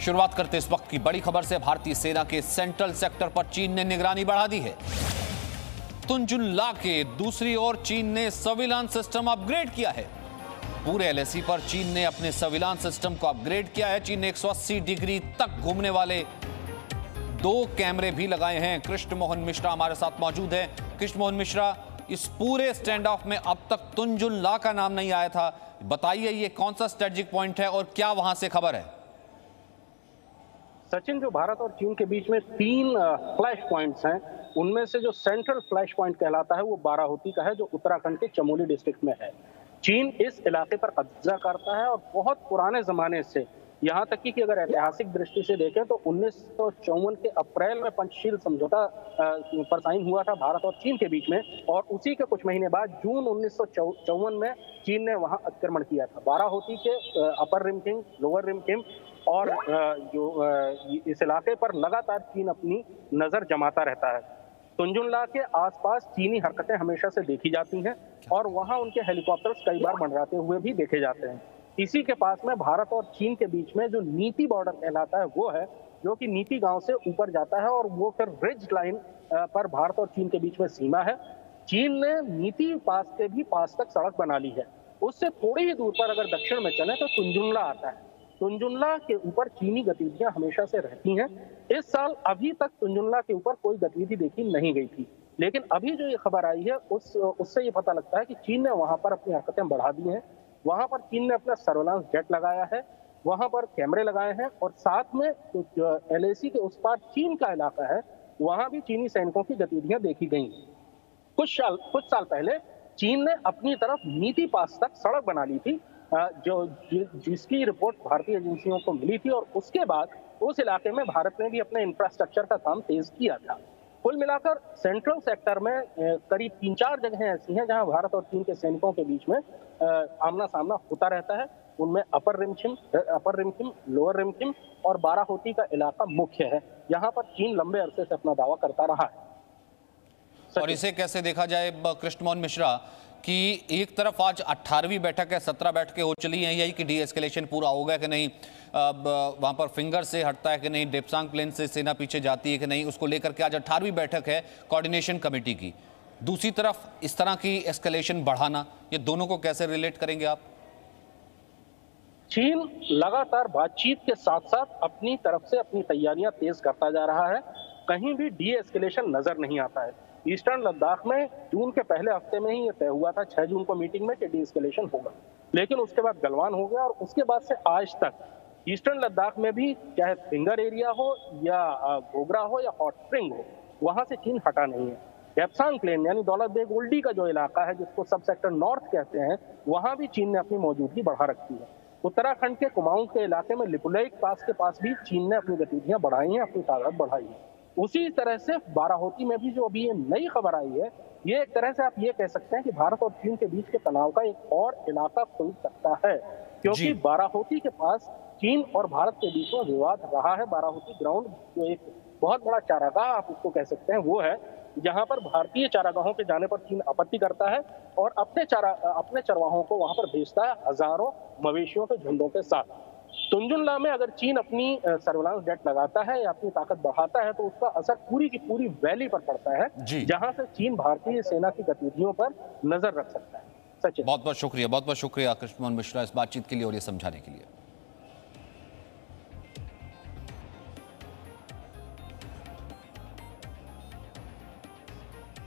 शुरुआत करते इस वक्त की बड़ी खबर से। भारतीय सेना के सेंट्रल सेक्टर पर चीन ने निगरानी बढ़ा दी है। तुंजुन ला के दूसरी ओर चीन ने सर्विलांस सिस्टम अपग्रेड किया है। पूरे एलएसी पर चीन ने अपने सर्विलांस सिस्टम को अपग्रेड किया है। चीन ने 180 डिग्री तक घूमने वाले 2 कैमरे भी लगाए हैं। कृष्ण मोहन मिश्रा हमारे साथ मौजूद हैं। कृष्ण मोहन मिश्रा, इस पूरे स्टैंड ऑफ में अब तक तुंजुन ला का नाम नहीं आया था, बताइए ये कौन सा स्ट्रेटेजिक पॉइंट है और क्या वहां से खबर है? सचिन, जो भारत और चीन के बीच में 3 फ्लैश पॉइंट्स हैं, उनमें से जो सेंट्रल फ्लैश पॉइंट कहलाता है वो बाराहोती का है, जो उत्तराखंड के चमोली डिस्ट्रिक्ट में है। चीन इस इलाके पर कब्जा करता है और बहुत पुराने जमाने से, यहाँ तक कि अगर ऐतिहासिक दृष्टि से देखें तो 1954 के अप्रैल में पंचशील समझौता पर साइन हुआ था भारत और चीन के बीच में, और उसी के कुछ महीने बाद जून 1954 में चीन ने वहां आक्रमण किया था। बाराहोती के अपर रिमकिम, लोअर रिमकिम और जो इस इलाके पर लगातार चीन अपनी नजर जमाता रहता है। तुंजुन ला के आसपास चीनी हरकतें हमेशा से देखी जाती हैं और वहां उनके हेलीकॉप्टर्स कई बार मंडराते हुए भी देखे जाते हैं। इसी के पास में भारत और चीन के बीच में जो नीति बॉर्डर कहलाता है वो है, जो कि नीति गांव से ऊपर जाता है और वो फिर रिज लाइन पर भारत और चीन के बीच में सीमा है। चीन ने नीति पास के भी पास तक सड़क बना ली है। उससे थोड़ी ही दूर पर अगर दक्षिण में चले तो तुंजुन ला आता है। तुंजुन ला के ऊपर चीनी गतिविधियां हमेशा से रहती हैं। इस साल अभी तक तुंजुन ला के ऊपर कोई गतिविधि देखी नहीं गई थी, लेकिन अभी जो ये खबर आई है उससे ये पता लगता है कि चीन ने वहां पर अपनी हरकतें बढ़ा दी हैं। वहां पर चीन ने अपना सर्विलांस जेट लगाया है, वहां पर कैमरे लगाए हैं और साथ में जो एलएसी के उस पार चीन का इलाका है, वहां भी चीनी सैनिकों की गतिविधियां देखी गई। कुछ साल पहले चीन ने अपनी तरफ नीति पास तक सड़क बना ली थी, जिसकी रिपोर्ट भारतीय एजेंसियों को मिली थी, और उसके बाद उस इलाके में भारत ने भी अपने इंफ्रास्ट्रक्चर का काम तेज किया था। कुल मिलाकर सेंट्रल सेक्टर में करीब 3-4 जगहें ऐसी हैं जहां भारत और चीन के सैनिकों के बीच में आमना सामना होता रहता है। उनमें अपर रिमकिम, लोअर रिमकिम और बाराहोती का इलाका मुख्य है। यहाँ पर चीन लंबे अरसे से अपना दावा करता रहा है। और इसे कैसे देखा जाए कृष्ण मोहन मिश्रा कि एक तरफ आज 18वीं बैठक है, 17 बैठकें हो चली हैं, यही कि डी एस्केलेशन पूरा हो गया कि नहीं, वहां पर फिंगर से हटता है कि नहीं, डेप्सांग प्लेन से सेना पीछे जाती है कि नहीं, उसको लेकर के आज 18वीं बैठक है कोऑर्डिनेशन कमेटी की। दूसरी तरफ इस तरह की एस्केलेशन बढ़ाना, ये दोनों को कैसे रिलेट करेंगे आप? चीन लगातार बातचीत के साथ साथ अपनी तरफ से अपनी तैयारियां तेज करता जा रहा है। कहीं भी डी एस्केलेशन नजर नहीं आता है। ईस्टर्न लद्दाख में जून के पहले हफ्ते में ही ये तय हुआ था 6 जून को मीटिंग में कि डी एस्केलेशन होगा, लेकिन उसके बाद गलवान हो गया और उसके बाद से आज तक ईस्टर्न लद्दाख में भी चाहे फिंगर एरिया हो या गोगरा हो या हॉट स्प्रिंग हो, वहां से चीन हटा नहीं है। डेप्सांग प्लेन यानी दौलत बेग ओल्डी का जो इलाका है, जिसको सब सेक्टर नॉर्थ कहते हैं, वहां भी चीन ने अपनी मौजूदगी बढ़ा रखी है। उत्तराखंड के कुमाऊं के इलाके में लिपुलेख पास के पास भी चीन ने अपनी गतिविधियां बढ़ाई हैं, अपनी ताकत बढ़ाई है। उसी तरह से बाराहोती में भी जो अभी ये नई खबर आई है, ये एक तरह से आप ये कह सकते हैं कि भारत और चीन के बीच के तनाव का एक और इलाका खुल सकता है, क्योंकि बाराहोती के पास चीन और भारत के बीच में विवाद रहा है। बाराहोती ग्राउंड जो एक बहुत बड़ा चारागाह आप उसको कह सकते हैं, वो है जहां पर भारतीय चारागाहों के जाने पर चीन आपत्ति करता है और अपने चरवाहों को वहां पर भेजता है हजारों मवेशियों के झुंडों के साथ। तुंजुन ला में अगर चीन अपनी सर्विलांस जेट लगाता है या अपनी ताकत बढ़ाता है तो उसका असर पूरी की पूरी वैली पर पड़ता है, जहां से चीन भारतीय सेना की गतिविधियों पर नजर रख सकता है। सचिन, बहुत बहुत शुक्रिया कृष्ण मोहन मिश्रा इस बातचीत के लिए और ये समझाने के लिए।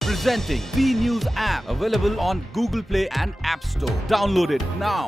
Presenting B News app, available on Google Play and App Store. Download it now.